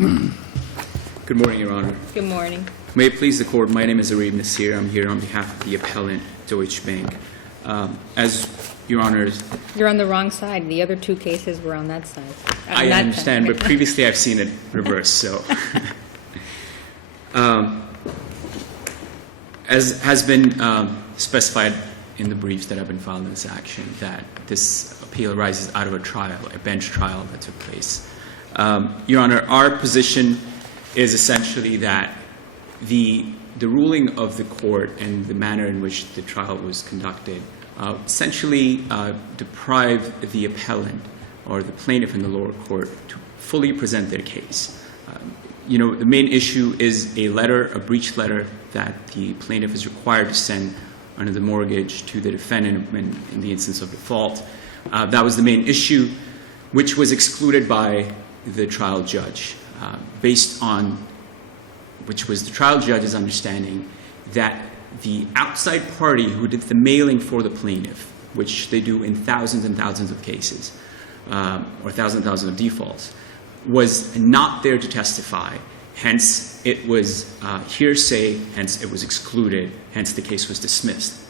Good morning, Your Honor. Good morning. May it please the Court, my name is Arib Nasir. I'm here on behalf of the appellant, Deutsche Bank. As Your Honor, You're on the wrong side. The other two cases were on that side. I understand, but previously I've seen it reversed, so. As has been specified in the briefs that have been filed in this action, that this appeal arises out of a trial, a bench trial that took place. Your Honor, our position is essentially that the ruling of the court and the manner in which the trial was conducted essentially deprived the appellant or the plaintiff in the lower court to fully present their case. The main issue is a breach letter that the plaintiff is required to send under the mortgage to the defendant in the instance of default. That was the main issue, which was excluded by the trial judge, based on which was the trial judge's understanding that the outside party who did the mailing for the plaintiff, which they do in thousands and thousands of cases, or thousands and thousands of defaults, was not there to testify. Hence, it was hearsay, hence it was excluded, hence the case was dismissed.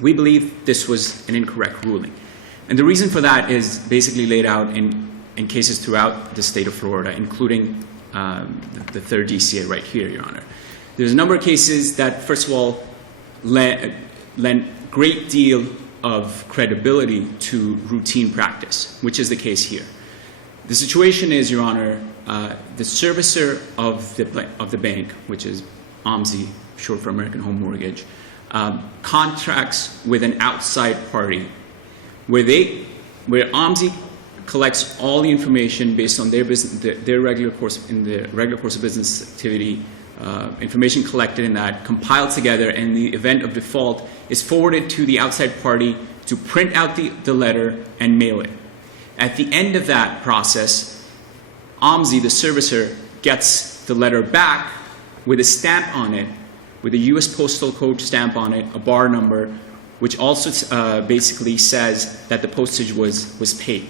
We believe this was an incorrect ruling. And the reason for that is basically laid out in cases throughout the state of Florida, including the third DCA right here, Your Honor. There's a number of cases that, first of all, lend great deal of credibility to routine practice, which is the case here. The situation is, Your Honor, the servicer of the bank, which is AHMSI, short for American Home Mortgage, contracts with an outside party where AHMSI collects all the information based on their regular course of business activity, information collected in that, compiled together, and in the event of default is forwarded to the outside party to print out the letter and mail it. At the end of that process, AHMSI, the servicer, gets the letter back with a stamp on it, with a U.S. Postal Code stamp on it, a bar number, which also basically says that the postage was paid.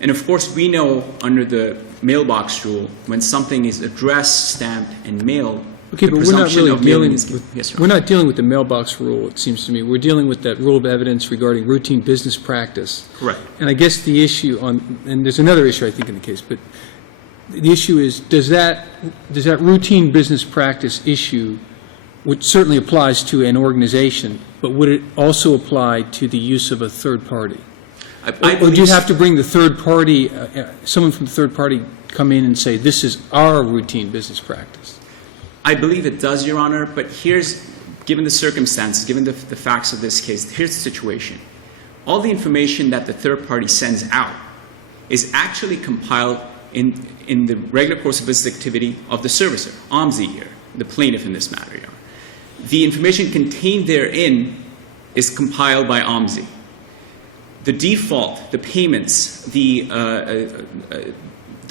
And of course, we know under the mailbox rule, when something is addressed, stamped, and mailed, okay, but we're not really dealing with, yes, we're not dealing with the mailbox rule, it seems to me. We're dealing with that rule of evidence regarding routine business practice. Correct. And I guess the issue and there's another issue I think in the case, but the issue is, does that routine business practice issue, which certainly applies to an organization, but would it also apply to the use of a third party? Or do you have to bring the third party, someone from the third party come in and say, this is our routine business practice? I believe it does, Your Honor, but given the circumstances, given the facts of this case, here's the situation. All the information that the third party sends out is actually compiled in the regular course of business activity of the servicer, AHMSI here, the plaintiff in this matter, Your Honor. The information contained therein is compiled by AHMSI. The default, the payments, the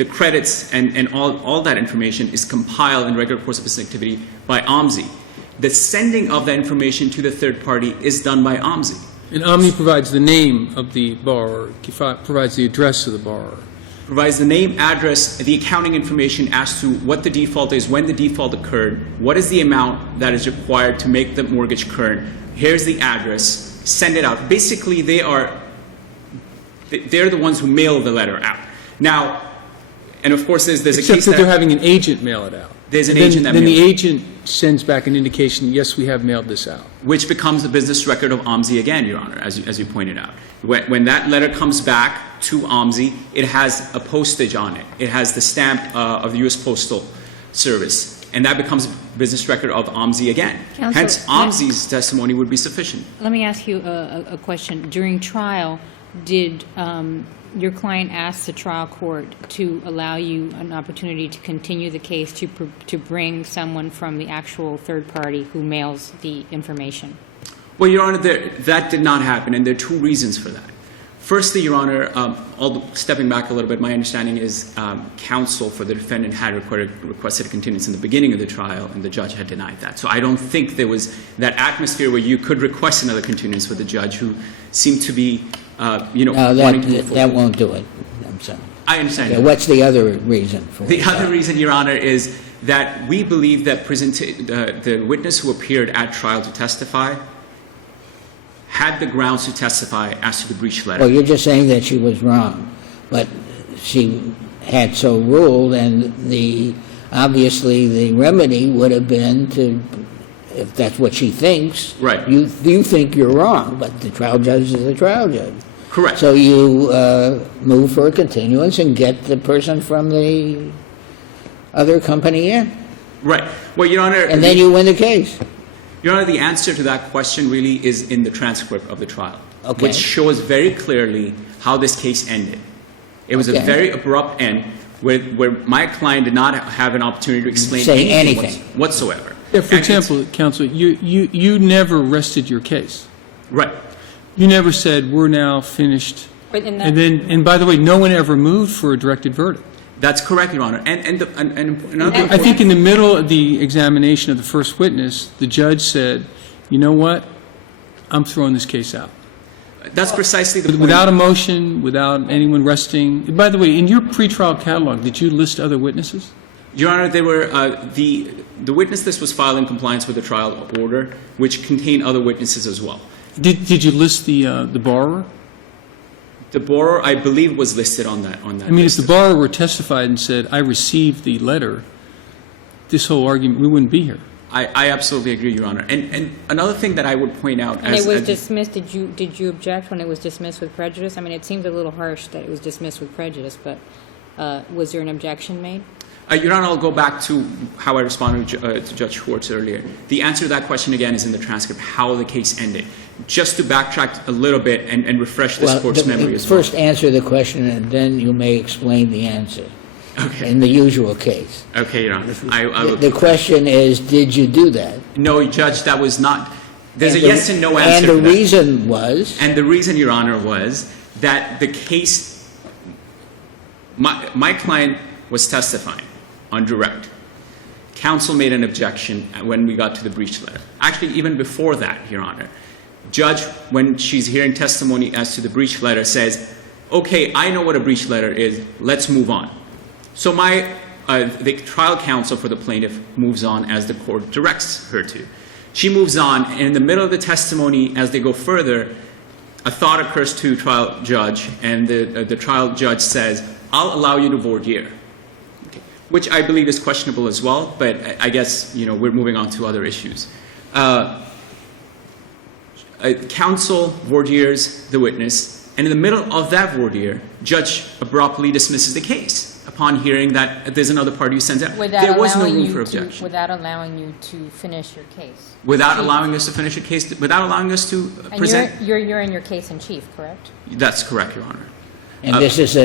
credits, and all that information is compiled in regular course of business activity by AHMSI. The sending of that information to the third party is done by AHMSI. And AHMSI provides the name of the borrower, provides the address of the borrower. Provides the name, address, the accounting information as to what the default is, when the default occurred, what is the amount that is required to make the mortgage current. Here's the address, send it out. Basically, they're the ones who mail the letter out. Now, and of course, there's a Except case that they're having an agent mail it out. There's an agent that then mails the it. agent sends back an indication, yes, we have mailed this out. Which becomes the business record of AHMSI again, Your Honor, as you pointed out. When that letter comes back to AHMSI, it has a postage on it. It has the stamp of the U.S. Postal Service. And that becomes a business record of AHMSI again. Counsel, hence, AHMSI's testimony would be sufficient. Let me ask you a question. During trial, did your client ask the trial court to allow you an opportunity to continue the case to bring someone from the actual third party who mails the information? Well, Your Honor, that did not happen, and there are two reasons for that. Firstly, Your Honor, stepping back a little bit, my understanding is counsel for the defendant had requested a continuance in the beginning of the trial, and the judge had denied that. So I don't think there was that atmosphere where you could request another continuance with the judge who seemed to be, No, that won't do it. I'm sorry. I understand. Okay, what's the other reason for The it? other reason, Your Honor, is that we believe that the witness who appeared at trial to testify had the grounds to testify as to the breach letter. Well, you're just saying that she was wrong, but she had so ruled, and obviously the remedy would have been to, if that's what she thinks. Right. You think you're wrong, but the trial judge is the trial judge. Correct. So you move for a continuance and get the person from the other company in, Right. Well, Your Honor, and then you win the case. Your Honor, the answer to that question really is in the transcript of the trial, Okay. which shows very clearly how this case ended. It was a Okay. very abrupt end where my client did not have an opportunity to explain Say anything anything. whatsoever. Yeah, for And it's- example, counsel, you never rested your case. Right. You never said, we're now finished. But in that- And by the way, no one ever moved for a directed verdict. That's correct, Your Honor. And another I think in the middle of the examination of the first witness, the judge said, you know what? I'm throwing this case out. that's precisely the point. Without a motion, without anyone resting. By the way, in your pretrial catalog, did you list other witnesses? Your Honor, they were the witness list was filed in compliance with the trial order, which contained other witnesses as well. Did you list the borrower? The borrower, I believe, was listed on that. I mean, if list. the borrower testified and said, I received the letter, this whole argument, we wouldn't be here. I absolutely agree, Your Honor. And another thing that I would point out And as it was dismissed, did you object when it was dismissed with prejudice? I mean, it seems a little harsh that it was dismissed with prejudice, but was there an objection made? Your Honor, I'll go back to how I responded to Judge Schwartz earlier. The answer to that question, again, is in the transcript, how the case ended. Just to backtrack a little bit and refresh this Court's memory as well. First answer the question, and then you may explain the answer. Okay. In the usual case. Okay, Your Honor. I will. The question is, did you do that? No, Judge, that was not. There's And a yes and no answer And to the that. reason was, And the reason, Your Honor, was that the case, my client was testifying on direct. Counsel made an objection when we got to the breach letter. Actually, even before that, Your Honor. Judge, when she's hearing testimony as to the breach letter, says, okay, I know what a breach letter is, let's move on. So the trial counsel for the plaintiff moves on as the court directs her to. She moves on, and in the middle of the testimony, as they go further, a thought occurs to trial judge, and the trial judge says, I'll allow you to voir dire, which I believe is questionable as well, but I guess, we're moving on to other issues. Counsel voir dires the witness, and in the middle of that voir dire, judge abruptly dismisses the case upon hearing that there's another party who sends out. There was no room for objection. Without allowing you to finish your case. Without allowing us to finish a case, without allowing us to present. And you're in your case in chief, correct? That's correct, Your Honor. and this is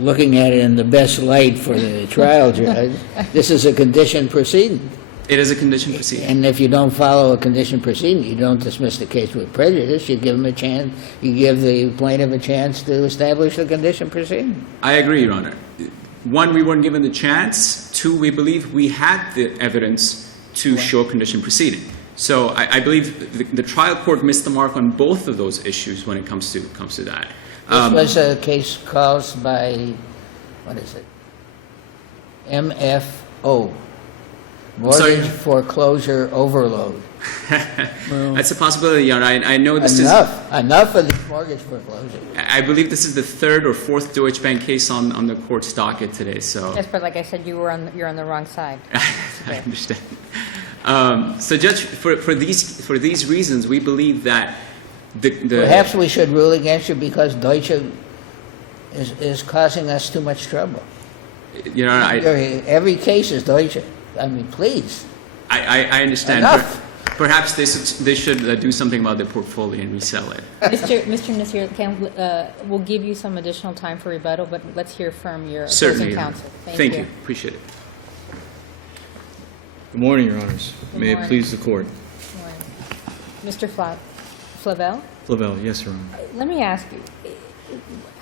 looking at it in the best light for the trial judge, this is a conditioned proceeding. It is a condition proceeding. And if you don't follow a conditioned proceeding, you don't dismiss the case with prejudice, you give them a chance, you give the plaintiff a chance to establish a conditioned proceeding. I agree, Your Honor. One, we weren't given the chance. Two, we believe we had the evidence to show condition proceeding. So I believe the trial court missed the mark on both of those issues when it comes to that. This was a case caused by, what is it? MFO. Sorry? Mortgage foreclosure overload. That's a possibility, Your Honor. I know this Enough of the mortgage foreclosure. I believe this is the third or fourth Deutsche Bank case on the court's docket today. So Yes, but like I said, you're on the wrong side. I understand. So, Judge, for these reasons, we believe that the Perhaps we should rule against you because Deutsche is causing us too much trouble. Your Honor, Every case is Deutsche. I mean, please. I understand. Enough. Perhaps they should do something about their portfolio and resell it. Mr. Nasir, we'll give you some additional time for rebuttal, but let's hear from your Certainly. opposing counsel. Thank you. Appreciate it. Good morning, Your Honors. Good May it morning. please the Court. Mr. Flavel, Flavel, yes, Your Honor. let me ask you,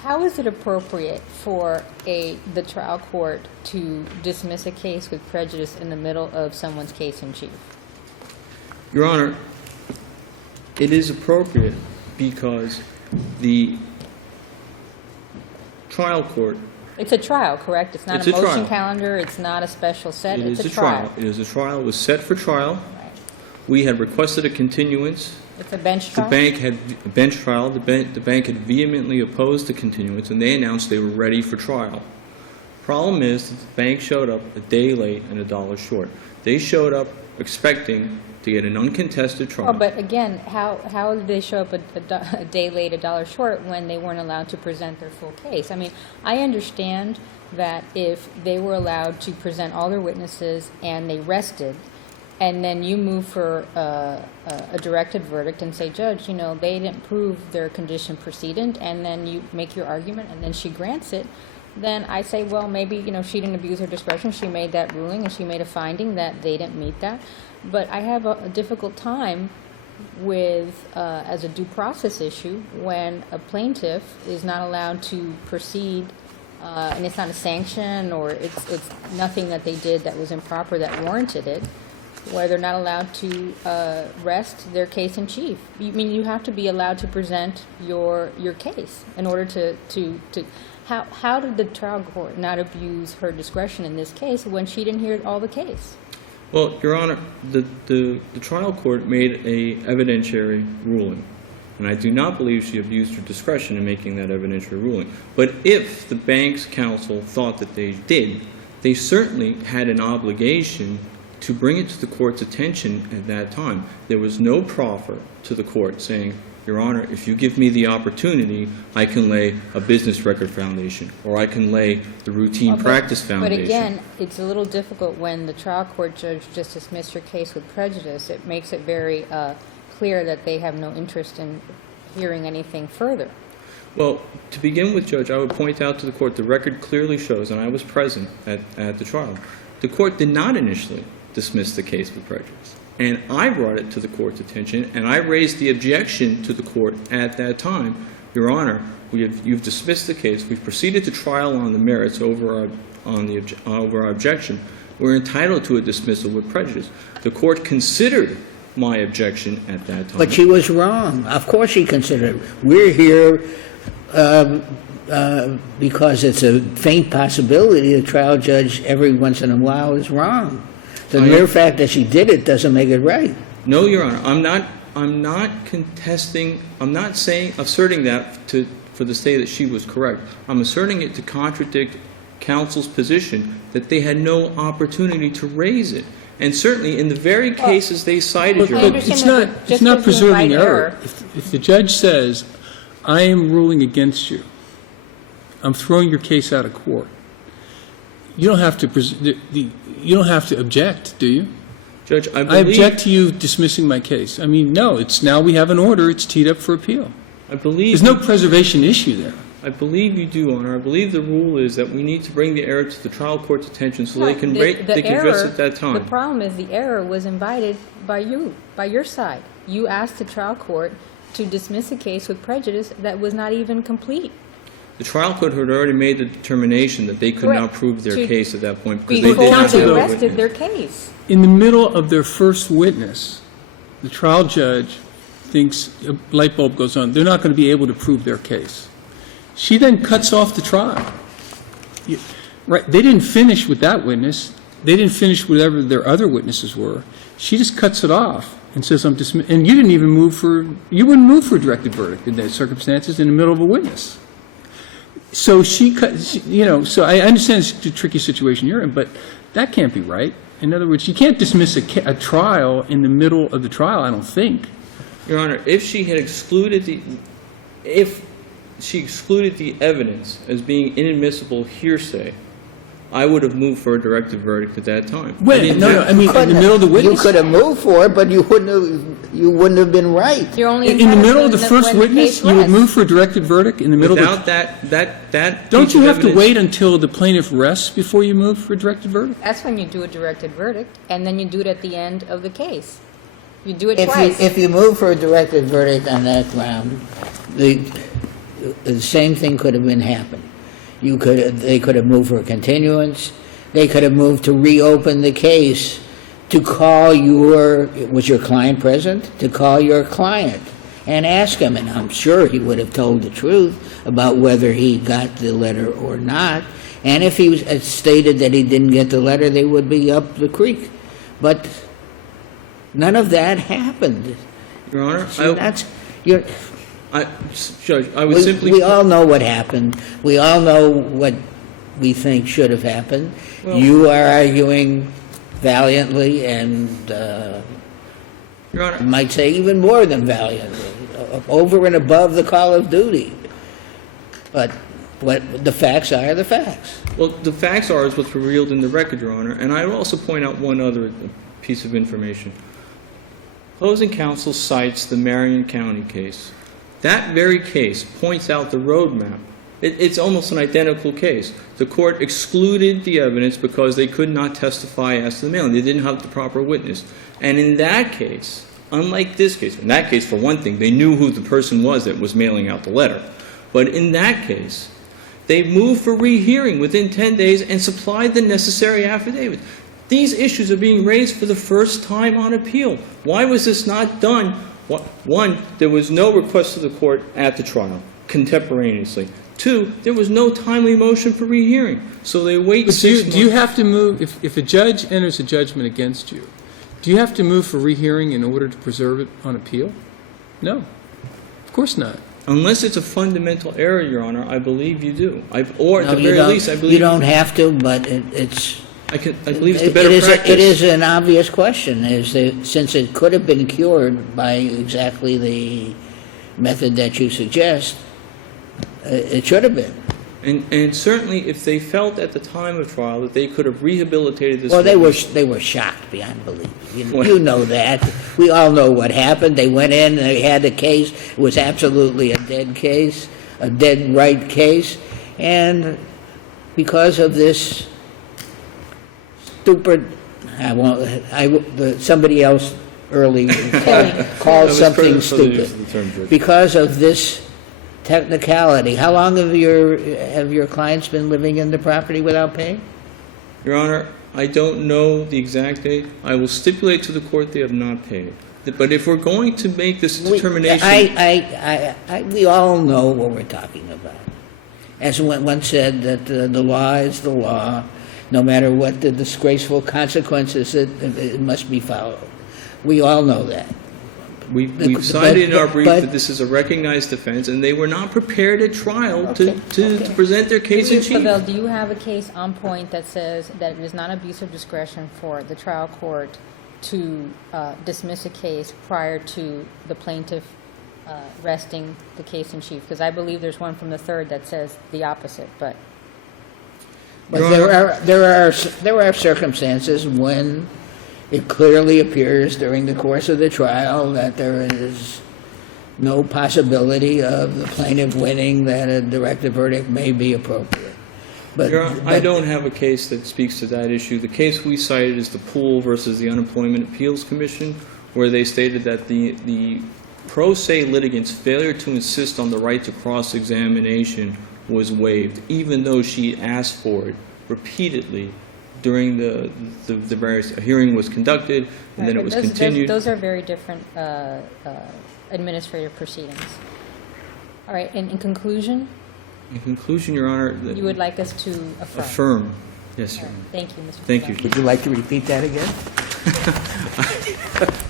how is it appropriate for the trial court to dismiss a case with prejudice in the middle of someone's case in chief? Your Honor, it is appropriate because the trial court. It's a trial, correct? It's not It's a a motion trial. calendar, it's not a special set, It it's is a trial. It is a trial. It was set for trial. Right. We had requested a continuance. It's a bench The trial? bank had a bench trial. The bank had vehemently opposed the continuance, and they announced they were ready for trial. Problem is that the bank showed up a day late and $1 short. They showed up expecting to get an uncontested trial. Oh, but again, how did they show up a day late, $1 short, when they weren't allowed to present their full case? I mean, I understand that if they were allowed to present all their witnesses and they rested, and then you move for a directed verdict and say, Judge, you know, they didn't prove their condition precedent, and then you make your argument, and then she grants it, then I say, well, maybe, you know, she didn't abuse her discretion. She made that ruling, and she made a finding that they didn't meet that. But I have a difficult time with, as a due process issue, when a plaintiff is not allowed to proceed, and it's not a sanction, or it's nothing that they did that was improper that warranted it, where they're not allowed to rest their case in chief. I mean, you have to be allowed to present your case in order to how did the trial court not abuse her discretion in this case when she didn't hear all the case? Well, Your Honor, the trial court made a evidentiary ruling, and I do not believe she abused her discretion in making that evidentiary ruling. But if the bank's counsel thought that they did, they certainly had an obligation to bring it to the court's attention at that time. There was no proffer to the court saying, Your Honor, if you give me the opportunity, I can lay a business record foundation, or I can lay the routine practice foundation. But again, it's a little difficult when the trial court judge just dismissed your case with prejudice. It makes it very clear that they have no interest in hearing anything further. Well, to begin with, Judge, I would point out to the court the record clearly shows, and I was present at the trial, the court did not initially dismiss the case with prejudice. And I brought it to the court's attention, and I raised the objection to the court at that time. Your Honor, you've dismissed the case. We've proceeded to trial on the merits over our objection. We're entitled to a dismissal with prejudice. The court considered my objection at that time. But she was wrong. Of course she considered it. We're here because it's a faint possibility the trial judge every once in a while is wrong. The mere fact that she did it doesn't make it right. No, Your Honor. I'm not contesting. I'm not asserting that for the state that she was correct. I'm asserting it to contradict counsel's position that they had no opportunity to raise it. And certainly in the very cases they cited, Your I Honor. understand It's not preserving error. If the judge says, I am ruling against you, I'm throwing your case out of court, you don't have to object, do you? Judge, I I object to you dismissing my case. I mean, no, it's now we have an order, it's teed up for appeal. believe There's no preservation issue there. I believe you do, Honor. I believe the rule is that we need to bring the error to the trial court's attention so they can address it at that time. The problem is the error was invited by you, by your side. You asked the trial court to dismiss a case with prejudice that was not even complete. The trial court had already made the determination that they could not prove their case at that point because they Before did not they have a rested witness. their case. In the middle of their first witness, the trial judge thinks a light bulb goes on. They're not going to be able to prove their case. She then cuts off the trial. Right? They didn't finish with that witness. They didn't finish whatever their other witnesses were. She just cuts it off and says, "I'm dismissed." And you didn't even you wouldn't move for a directed verdict in those circumstances in the middle of a witness. So so I understand it's a tricky situation you're in, but that can't be right. In other words, you can't dismiss a trial in the middle of the trial, I don't think. Your Honor, if she excluded the evidence as being inadmissible hearsay, I would have moved for a directed verdict at that time. In the middle of the witness. You could have moved for it, but you wouldn't have been right. You're only In the middle of the first witness, you would move for a directed verdict in the middle Without of that Don't piece you of have to evidence- wait until the plaintiff rests before you move for a directed verdict? That's when you do a directed verdict, and then you do it at the end of the case. You do it twice. If you move for a directed verdict on that ground, the same thing could have happened. They could have moved for a continuance. They could have moved to reopen the case, to call was your client present? To call your client and ask him, and I'm sure he would have told the truth about whether he got the letter or not. And if he stated that he didn't get the letter, they would be up the creek. But none of that happened. Your Honor, So Judge, I would simply... we all know what happened. We all know what we think should have happened. Well- You are arguing valiantly and, Your I Honor, might say even more than valiantly, over and above the call of duty. But what the facts are the facts. well, the facts are is what's revealed in the record, Your Honor, and I would also point out one other piece of information. Opposing counsel cites the Marion County case. That very case points out the roadmap. It's almost an identical case. The court excluded the evidence because they could not testify as to the mailing. They didn't have the proper witness. And in that case, unlike this case, in that case, for one thing, they knew who the person was that was mailing out the letter. But in that case, they moved for rehearing within 10 days and supplied the necessary affidavit. These issues are being raised for the first time on appeal. Why was this not done? One, there was no request to the court at the trial, contemporaneously. Two, there was no timely motion for rehearing. So they wait But 6 months. do you have to move, if a judge enters a judgment against you, do you have to move for rehearing in order to preserve it on appeal? No, of course not. Unless it's a fundamental error, Your Honor, I believe you do. Or at No, the you very don't- least, I believe You don't have to, but it's... I believe it's a better practice. It is an obvious question, since it could have been cured by exactly the method that you suggest, it should have been. And certainly, if they felt at the time of trial that they could have rehabilitated this... Well, they witness- were shocked beyond belief. Well- You know that. We all know what happened. They went in, they had the case. It was absolutely a dead case, a dead right case. And because of this stupid, somebody else earlier called I was something critical of the use stupid. of the term, Judge. Because of this technicality, how long have your clients been living in the property without paying? Your Honor, I don't know the exact date. I will stipulate to the court they have not paid. But if we're going to make this determination... We all know what we're talking about. As one said, that the law is the law. No matter what the disgraceful consequences, it must be followed. We all know that. We've cited in our brief but- that this is a recognized offense, and they were not prepared at trial Okay, to present their case in Ms. chief. Pavel, do you have a case on point that says that it is not abuse of discretion for the trial court to dismiss a case prior to the plaintiff resting the case in chief? Because I believe there's one from the third that says the opposite, but... But Your there are circumstances when it clearly appears during the course of the trial that there is no possibility of the plaintiff winning, that a directed verdict may be appropriate. But, Your Honor, I don't have a case that speaks to that issue. The case we cited is the Pool versus the Unemployment Appeals Commission, where they stated that the pro se litigant's failure to insist on the right to cross-examination was waived, even though she asked for it repeatedly during the various hearing was conducted, and then it was continued. Those are very different administrative proceedings. All right, and in conclusion, In conclusion, Your Honor, that you would like us to affirm? affirm. Yes, Your All right, Honor. thank you, Mr. Thank Pavel. you. would you like to repeat that again?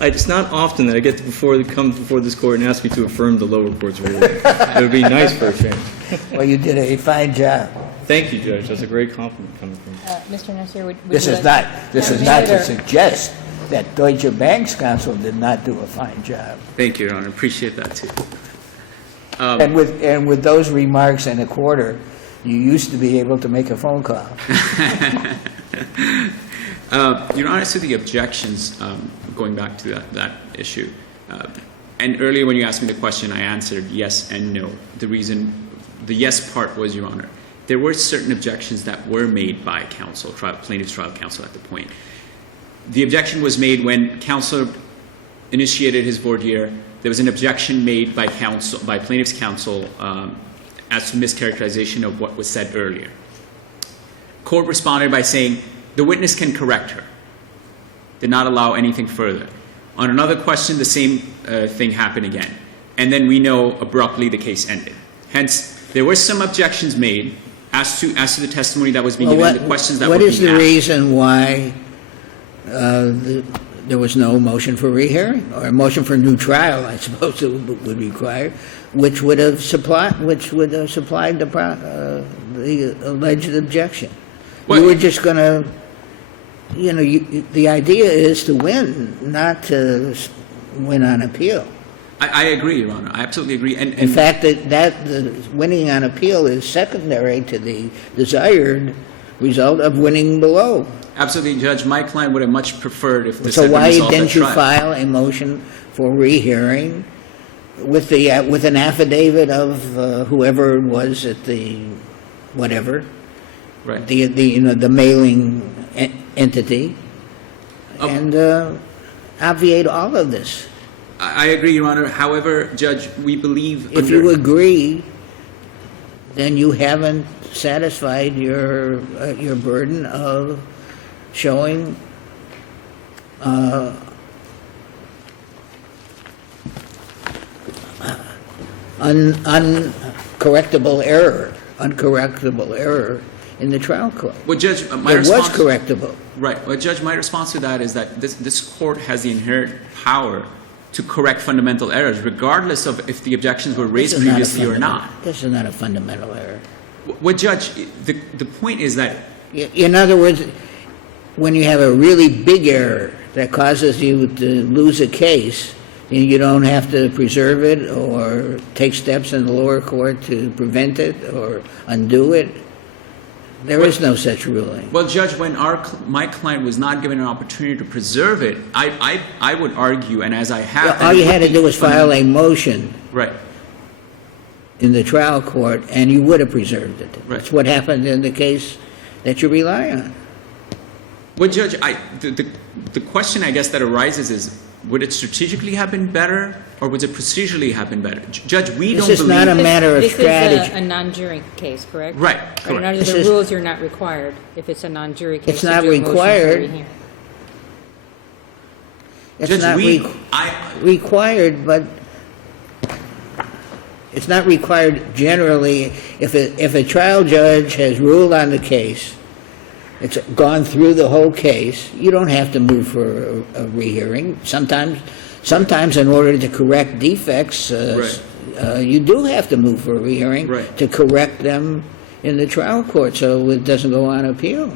It's not often that I get to come before this court and ask me to affirm the lower court's ruling. It would be nice for a change. Well, you did a fine job. Thank you, Judge. That's a great compliment coming from you. Mr. Nasir, would This you is like- not to suggest that Deutsche Bank's counsel did not do a fine job. Thank you, Your Honor. Appreciate that, too. And with those remarks and a quarter, you used to be able to make a phone call. Your Honor, to the objections, going back to that issue, and earlier when you asked me the question, I answered yes and no. The yes part was, Your Honor, there were certain objections that were made by counsel, plaintiff's trial counsel at the point. The objection was made when counsel initiated his voir dire. There was an objection made by plaintiff's counsel as to mischaracterization of what was said earlier. Court responded by saying, the witness can correct her. Did not allow anything further. On another question, the same thing happened again. and then we know abruptly the case ended. Hence, there were some objections made as to the testimony that was being given, the questions that were being asked. What is the reason why there was no motion for rehearing, or a motion for new trial, I suppose it would require, which would have supplied the alleged objection? Well, You were just going to, the idea is to win, not to win on appeal. I agree, Your Honor. I absolutely agree. And In fact, the winning on appeal is secondary to the desired result of winning below. absolutely, Judge, my client would have much preferred if this So had been why resolved at didn't you trial. file a motion for rehearing with an affidavit of whoever was at the whatever, Right. the mailing entity, Oh. and obviate all of this? I agree, Your Honor. However, Judge, we believe If you agree, then you haven't satisfied your burden of showing uncorrectable error in the trial court. Well, Judge, my It was response... correctable. Right. Well, Judge, my response to that is that this court has the inherent power to correct fundamental errors, regardless of if the objections were raised This is not a previously or not. This is not a fundamental error. Well, Judge, the point is that... In other words, when you have a really big error that causes you to lose a case, you don't have to preserve it or take steps in the lower court to prevent it or undo it. There is no such ruling. Well, Judge, when my client was not given an opportunity to preserve it, I would argue, and as I have... All you had to do was file a motion Right. in the trial court, and you would have preserved it. Right. That's what happened in the case that you rely on. Well, Judge, the question, I guess, that arises is, would it strategically have been better, or would it procedurally have been better? Judge, we This don't is believe... not a matter of This strategy. is a non-jury case, correct? Right, Right, correct. under This the is- rules, you're not required, if it's a non-jury case. It's to not do a motion for required. rehearing. It's Judge, not required, but it's not required generally. If a trial judge has ruled on the case, it's gone through the whole case, you don't have to move for a rehearing. Sometimes in order to correct defects, you do have to move for a rehearing Right. to correct them in the trial court so it doesn't go on appeal.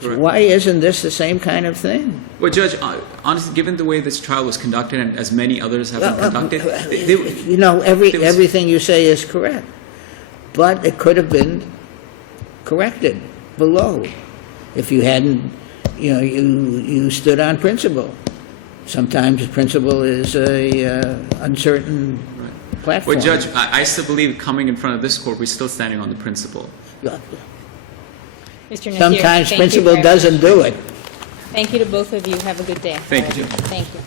Correct. Why isn't this the same kind of thing? Well, Judge, honestly, given the way this trial was conducted, and as many others have been conducted... Everything you say is correct, but it could have been corrected below if you hadn't, you stood on principle. Sometimes principle is a uncertain platform. Well, Judge, I still believe coming in front of this court, we're still standing on the principle. Mr. Nasir, Sometimes thank you principle very much. doesn't do it. Thank you to both of you. Have a good day. Thank you, Judge. Thank you.